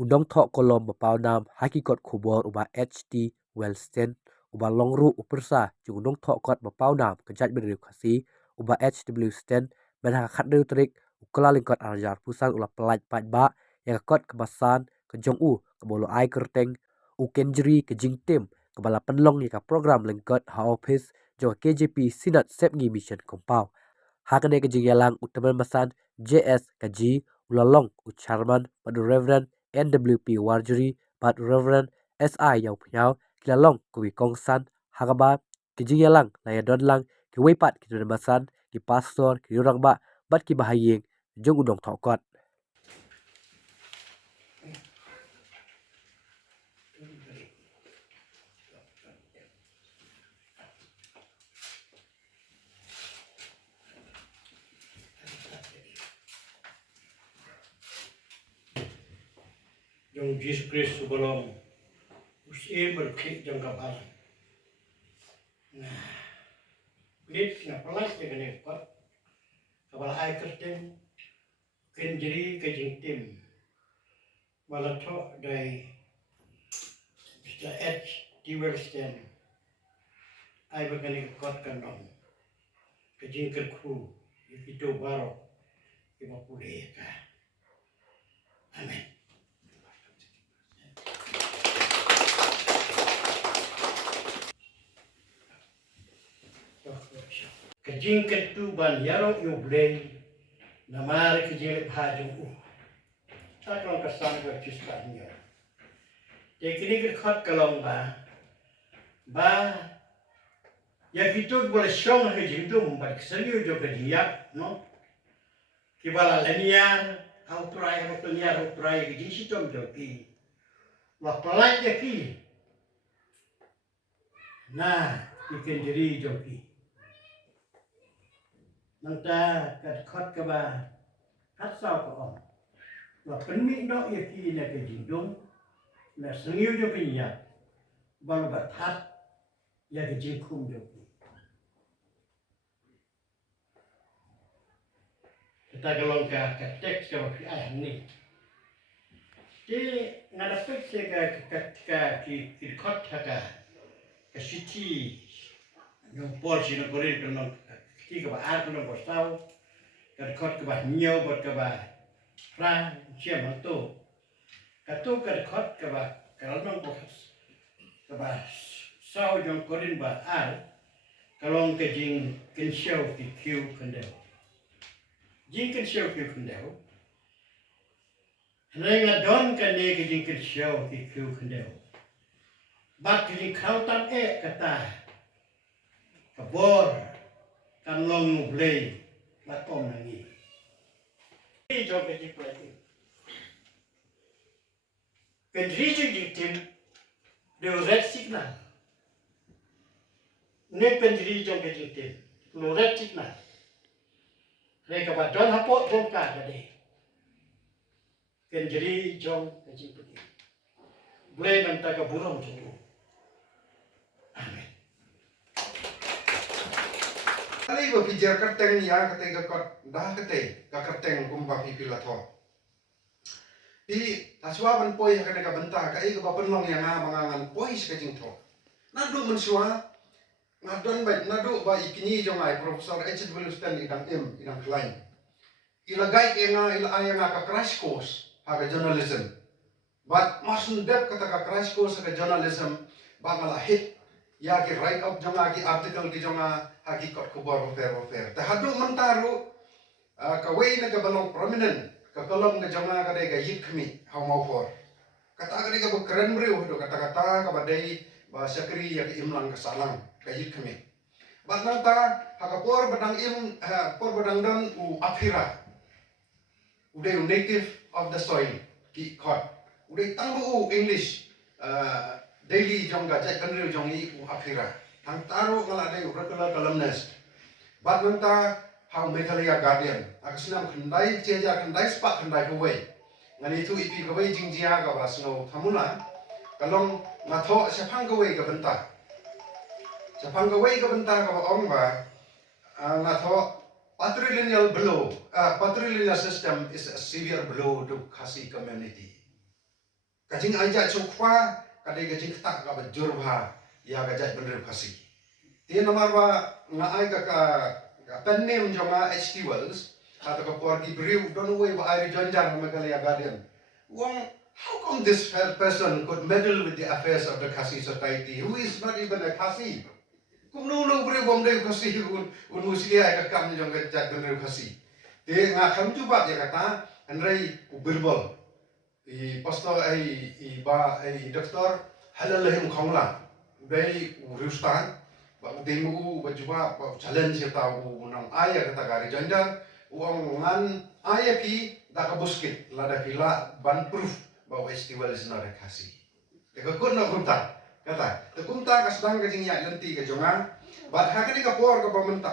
Undong thok kolom bapau nam hakikot khubor uba HT Wellston uba longru upersa chung undong thok kot bapau nam kejat beriu khasi uba HW Sten ben khat riu trik ukala lingkot arjar pusang ula pelaj pat ba yang kot kebasan kejong kebolo ai kerteng ukenjri kejing tim kebala penlong ni ka program lingkot ha office jo KJP sinat sepngi mission kompau hakane kejing yalang utaman masan JS kaji ulalong ucharman padu Reverend NWP Warjuri Pat Reverend SI Yau Pnyau Kilalong Kuwi Kongsan Hagaba Kijiyalang Layadonlang Kiwepat Kidamasan Ki Pastor Ki Rangba Bat Ki Bahaying Jong Udong Thokot Jong Jesus Christ subalong usia berklik jong kapal. Nah, pelit na pelas dengan ekor kapal air kerten kenjeri kejing tim malatok dari Mr. H. T. Wellston air berkani ekor kandong kejing kerku itu baru lima puluh ka. Amin. Kejing kertu ban yarong yublei namar kejing bhajung tak long kesan gue cistanya. Jadi kerkhot kalong ba ya gitu boleh syong kejing tu membuat keserius jo kejing no kibala leniar autorai kejing sitom jo ki wa pelaj ya ki nah ikan jeri jo ki nanta kerkhot kaba kasau ko om wa penmi do ya ki na kejing dum na sengiu jo kinya balu batat ya kejing kum jo ki kita gelong ke teks ke ayah ni jadi ngadapet ke ki kot ke siti yang pol sino korin kenong ki ke ar kenong bostau ke kot ke bah nyau bot ke bah pra siam mantu katu ke kot ke bah kalong bos ke bah sau yang korin bah ar kalong ke jing kensiau ki kiu kendel jing kensiau kiu kendel Renga don ka ne ke jing kensiau ki kiu kendel bat ke jing kautan kata kabor kan long nublei latom nangi ni jo ke jing plati ken rijing jing tim de red signal ne pen rijing ke jing tim lo red signal re ka ba don hapo don ka de ken jeri jong ke jing plati boleh nanta ka burung jing Kali ba pijar kerteng ya kate ka kot dah kate ka kerteng kumba pipi la tho. Pi taswa ban poi ka ka benta ka i ka penlong yang nga mangangan poi ka jing tho. Nadu mensua ngadon ba nadu ba ikini jong ai profesor H. Wellston idang idang klein. Ila gai nga ila ay nga ka crash course ha ka journalism. But masun dep kata ka crash course ka journalism ba ngala hit ya ki write up jonga ki article ki jonga haki kot kubor fair ta hadu mentaru ka wei na ka balong prominent ka kolom na jonga ka de ga yit khmi how mau for kata ka de ka keren mriu do kata ka ba dei ba sakri ya ki imlang ka salang ka yit khmi bat nanta ha por badang dan u aphira ude native of the soil ki khot ude tangbu English daily jongga jai kanriu jongi u aphira thang taro ngala dei regular columnist bat nanta how Meghalaya Guardian akasnam khandai cheja khandai spa khandai kawai ngani tu ipi kawai jingjia ga wasno thamuna kalong matho sephang kawai ga benta sephang kawai ga benta ga ong ba matho patrilineal system is a severe blow to Khasi community kajing aja chukwa kadai kajing tak ka bajurba ya gajat bener kasih dia nomor wa ngai ka penem jama HT Wells atau ka porgi brief don't way ba ai janjan magalia guardian wong how come this person could meddle with the affairs of the Khasi society who is not even a Khasi kum nu brief bom dei Khasi un musia ka kam jong gajat bener Khasi dia ngakam juga dia kata andrei ubirbol i pastor i doktor halalahim khongla dai urustan ba demu ba juba ba challenge ta nang aya kata gari janda uang ngan aya ki da ka buskit lada kila ban proof ba festival is not a Khasi de ka kun na kunta kata te kunta ka sedang ka jingya nanti ka jonga ba hakani ka por ka pamenta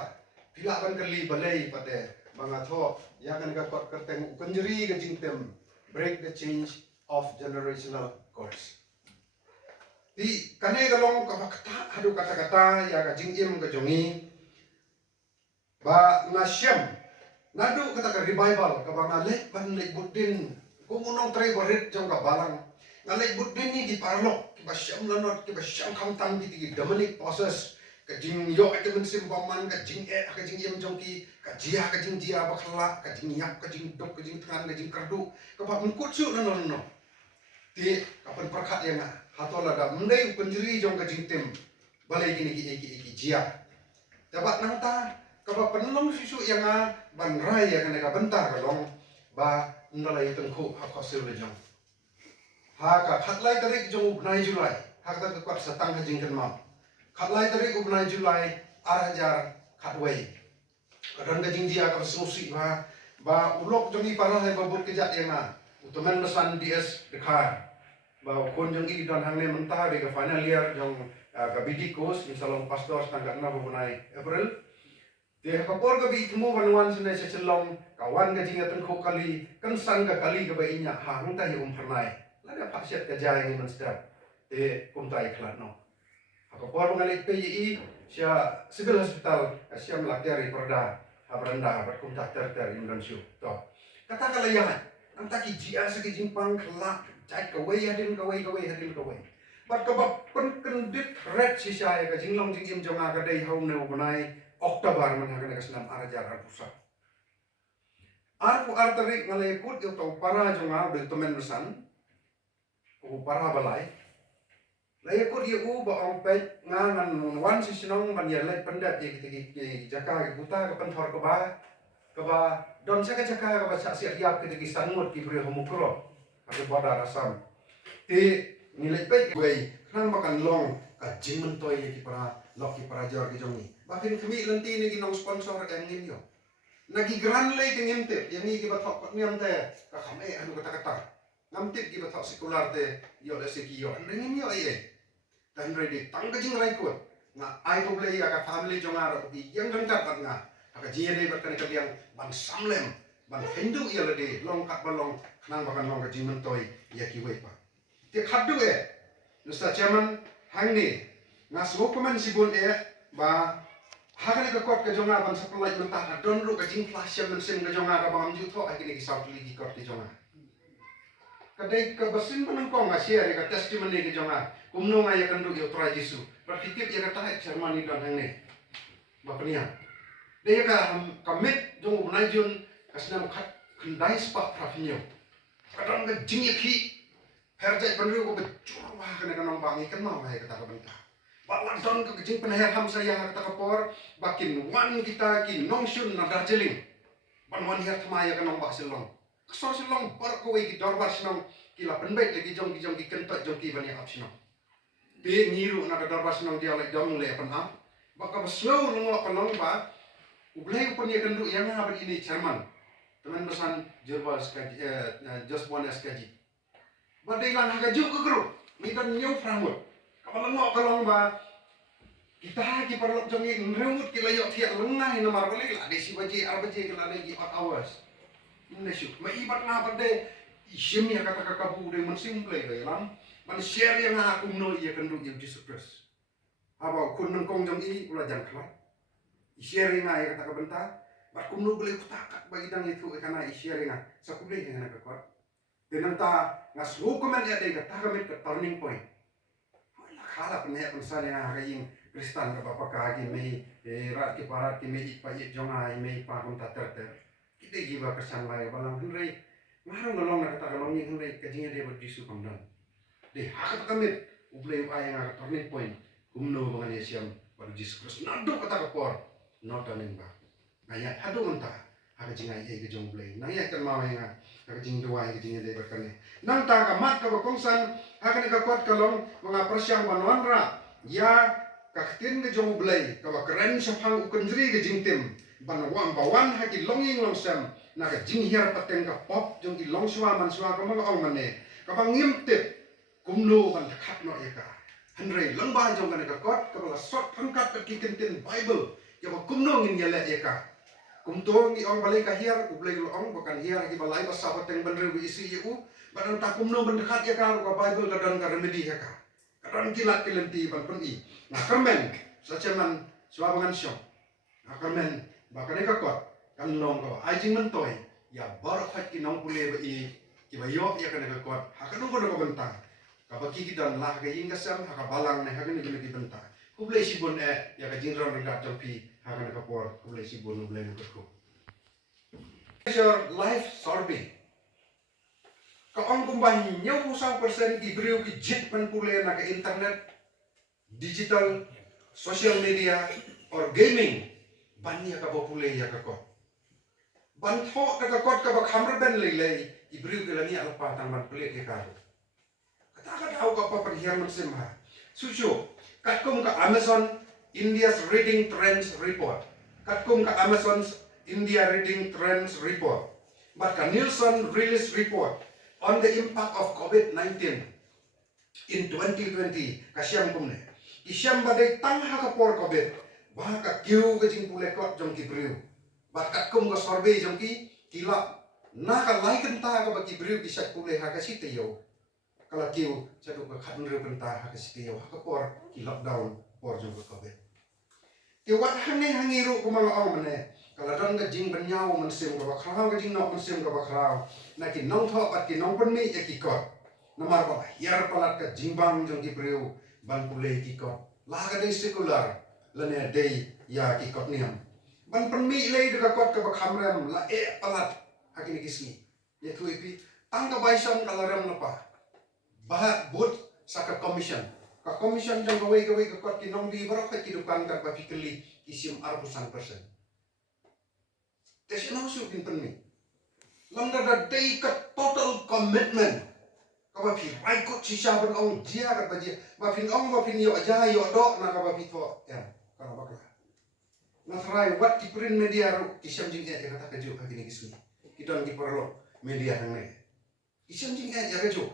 pila ban kali balai pate mga tho ya kan ka kot kerteng kunjeri ka jingtem break the change of generational course di kane galong ka kata hadu kata-kata ya ka jingim ka jongi ba ngasyam nadu kata ka revival ka ba ngalek ban lek budin kumunong tray barit jong ka balang ngalek budin ni di parlok ki ba syam lanot ki ba syam kam tam di dominic process ka jing yo ka men sim baman ka jing ka jing yem jong ki ka jing jia ba khala ka jing yak ka jing dok ka jing than ka jing kardu ka ba mengkut su no ti kapan perkat yang hatola da mendai penjeri jong ka jing tem balai gini ki jia dapat nang ta ka ba penlong susu yang ban raya ka ka bentar ka long ba ndalai tengku ha khosil le jong ha ka khatlai tarik jong ubnai julai ha ka ka kwat satang ka jing kan ma khatlai tarik ubnai julai 8,000 khatwei kadang ka jing jia ka susi ba ulok jong i parah hai babut kejat yang utomen mesan DS dekhar ba kon jong i dan hangne mentah de ka final year jong ka BD course insalong pastor tanggal 6 bulan April de ka por ka bi temu wanwan sene secelong kawan ka jinga tengko kali kan sang ka kali ka ba inya ha hung ta hi pernai la da pakset ka jai ni menster de kum tai khlat no ka por ngalik PI sia civil hospital sia melakari perda habranda habat kum tak ter Indonesia to kata kala yang anta ki jia segi jimpang khala cai ka wei hadin ka wei bat ka ba pen kendit red si saya ka jinglong jingim jonga ka dei hau ne ubnai Oktober man ha ka senam arajar arpusa arpu arterik ngalai kut yo tau para jonga be tomen mesan u para balai lai kut ye u ba ong pe ngan wan si sinong man ye lai pendat ye ki jaka ki buta ka pen thor ka ba don sa ka jaka ka ba sa sia yap ki sangut ki bre homukro ka boda rasam ti nilai pe wei nang makan long ka jimen toy ki para lok ki para jor ki jongi bakin kami lenti ni ginong sponsor yang ngin yo nagi gran lay ke ngimte yani ki bathok pat niam te ka khame anu kata ngamtip ki bathok sekular te yo le seki yo ngin yo ye tan ready tang ka jing rai ko na ai ko play ka family jonga ro ki yang kan kat nga ka ji de bat kan ka yang ban samlem ban hindu ye le de long kat balong nang bakan long ka jimen toy ya ki we pa te khadu e Mr. Chairman hangni ngas wokuman sibun ba hakani ka kot ka jonga ban supply mentah ka don ru ka jing flash men sim ka jonga ka bang ju tho akini ki south li ki kot ki jonga ka dai ka basin ban ko nga share ka testimony ki jonga kumno nga ya kan ru yo tra jisu praktikip ya ka ta chairman ni don hangne ba pania dai ka commit jong bunai jun kasnam khat khandai spa trafinyo ka don ka jing ki herjai ban ru ko bechur wa kana ka nang bangi kan ma wa ka ta ka banta balan don ka jing penher ham saya harta kapor bakin wan kita ki nongsun na darjeeling ban wan her thmaya ka nong ba silong so silong par ko wi ki dorbar sinong ki la penbet ki jong ki kentot jong ki bani ap sinong de ngiru na ka dorbar sinong dia le dong le pan am baka slow lungo ka nong ba ublai ko ni kan du yang ha ban ini chairman teman pesan jerbas ka just one SKG badai lan ha ka ju ko gru mi dan new framework kalau ngok kalau ba kita ki perlu jongi ngremut ki layo thiak lengai na mar balik la desi baje arbaje ki la lagi 4 hours inne syuk ma ibat na bade isim ya kata kabu de men simple ga lam man share yang aku no ye kan du Jesus Christ aba kun nang kong jongi ula jan khla share nga ya kata kabenta ba kum no boleh kutakat bagi dang itu kana share nga sa kubli nga ka kot Denanta ngas hukuman ya dei kata kami ke turning point. Kala punya pensan yang kaing Kristen ke bapak kaki mei rat ki parat ki mei pa ye jonga mei pa kun tater. Kita giba kesan lai balang henrei ngarang nolong na kata kalong ni henrei kajinya dia berdisu kamdan. De hakat kami ublay ay nga turning point kumno bangan Yesyam baru Jesus Kristus nado kata kapor no turning back. Ngaya hadu unta haka jinga ye ke jong blay. Naya kan mawa nga haka jing dua ye jinga de berkane. Nang ta ka mat ka kongsan haka ni ka kuat kalong mga persyang wanwanra ya kaktin ke jong blay ka keren sapang ukenjri ke jing tim ban wan bawan haki longing longsam na ka jing hiar pateng ka pop jong ki longswa man swa ka mga ong mane ka bangim tip kumno ban khat no ya ka hanrei lengba jong kan ka kot ka bala sot pangkat ka kikentin Bible ya ba kumno ngin ya le ya ka kumto ngi ong balai ka hiar ku blai ong bakan hiar ki balai ba sabat teng benre wi isi yu badan ta kumno ben khat ya ka ka Bible ka dan ka remedi ya ka kadan kilat kelenti ban peni na kermen saceman swabangan syok na kermen bakan ka kot kan long ka ai jing mentoy ya bar khat ki nong pule ba i ki ba yo ya kan ka kot hakan ko ko bentang kabaki kita lah ke ingasam haka balang ne haka ni guna ki benta kublai sibun ya ka jingra ne ka jampi haka ne ka por kublai sibun kublai ne ko your life survey ka ong kumbahi nyaw usang persen ki brio ki jit man pule na ka internet digital social media or gaming bani ka popule ya ka ko ban tho ka kot ka ba khamre ben lei ki brio ke lani alpa tan man pule ke ka kata tahu apa perhiasan musim ha. Susu, katkum ke Amazon India's Reading Trends Report. Katkum ke Amazon India Reading Trends Report. Bahkan Nielsen release report on the impact of COVID-19 in 2020. Kasyam kumne. Isyam badai tangha ka por COVID. Bahaka kiu ke jing pule kot jong ki briu. Bahkan kum ke survey jong ki kilap. Na ka laiken ta ka bagi briu kisat pule ha ka site yo. Kalau kiu satu ke khat nreu pentah ha kesitiyo ha por ki lockdown por jong ke covid ki wat hangi ru ko mga aw mane kalau don ke jing benyau mensim ke bakrau ke jing nok mensim ke bakrau na ki nong tho pat ki nong penmi e ki kot namar ba yar palat ke jingbang jong ki priu ban pule ki kot la ka dei sekular lene dei ya ki kot niam ban penmi le de kot ke bakhamrem la e palat hakini kisni ye tu ipi tang ka baison kalarem lepa bahat but saka commission ka commission jang gawe ke kot ki nong di barok ki dukan ka ba fikli kisim arbusan persen tes no su bin penni lam da dei ka total commitment ka ba fi ai ko chi sha ban ong dia ka ba ji ba fin ong ba fin yo aja yo do na ka ba fi tho ya ka ba ka na try what ki print media ru kisam jing ya kata ka ju ka kini kismi kita ngi perlo media hang ne kisam jing ya ka ju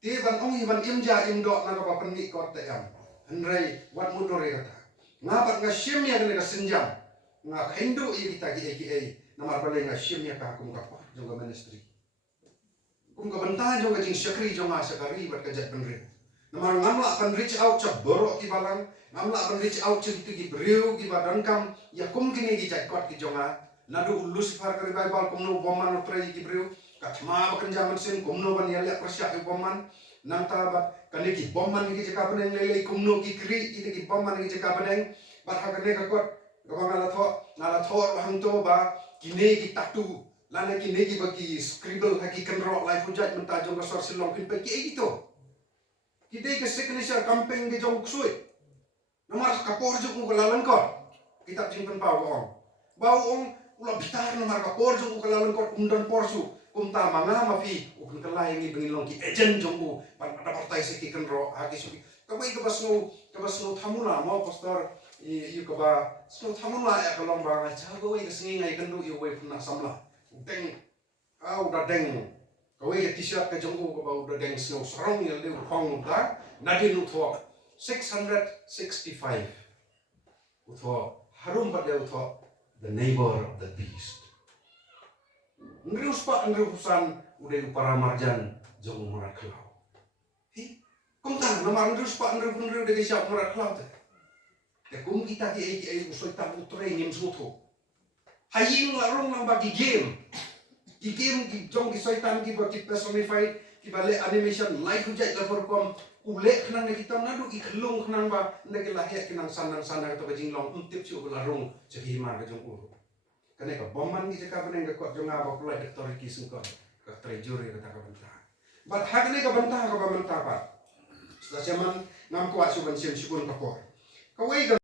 ti ban ong iban imja imdo na ka penni kot te am henrei wat mudore kata ngapat nga shim ya ne ka senjam nga hindu i kita ki aka namar bale nga shim ya ka kum ka pa jong ministry kum ka banta jong ka jing syakri jong nga sakari bat ka jat benre namar ngamla pan reach out cha borok ki balang ngamla pan reach out cha ki briu ki badan kam ya kum kini ki jat kot ki jonga nadu lucifer ka bible kum no boman no trai ki briu katma bakan jaman sin kumno ban yale persya ki boman nang tabat kaniki boman ki jaka beneng lele kumno ki kri ki boman ki jaka beneng bar ha kane ka kot gabang ala tho hang to ba kine ki tatu lana kine ki bagi scribble haki kenro life hujat menta jong ka sor silong pin pe ki to kide ke signature campaign ke jong ksui nomar ka por jong ko lalan ko kitab jing pen bau ong ula bitar nomar ka por jong ko lalan ko undan porsu kumta manga mafi ukun kalai ngi bengilong ki agent jongbu pan ada partai seki kenro haki suki kabai ka basno thamuna mo pastor yu ka ba sno thamuna ya kalong ba ngai chago wi kesingi ngai kendu yu we puna samla teng au da deng kawe ke t-shirt ka jongbu ka ba uda deng sno sarong yel de khong da nadin utho 665 utho harum ba de utho the neighbor of the beast ngrius pa ngriusan udah para marjan jong murat klau hi kum ta namar ngrius pa ngriu de siap murat klau te kum kita ki usoi ta utre nim suto haying larong nang bagi game ki game ki jong ki soitan ki ba ki personified ki ba le animation live hujai la perkom ule khnang ne kita nadu ikhlung khnang ba ne ke lahia kinang sanang sanang to bajing long untip chu la rong jehi ma ka jong uru kane ka bomman ki jaka benen ka kot jonga ba pulai doktor ki sung ko ka treasury ka ta ka banta bat hak ne ka banta ka ba manta pa sta chaman ngam ko asuban sim sibun ka por ka wei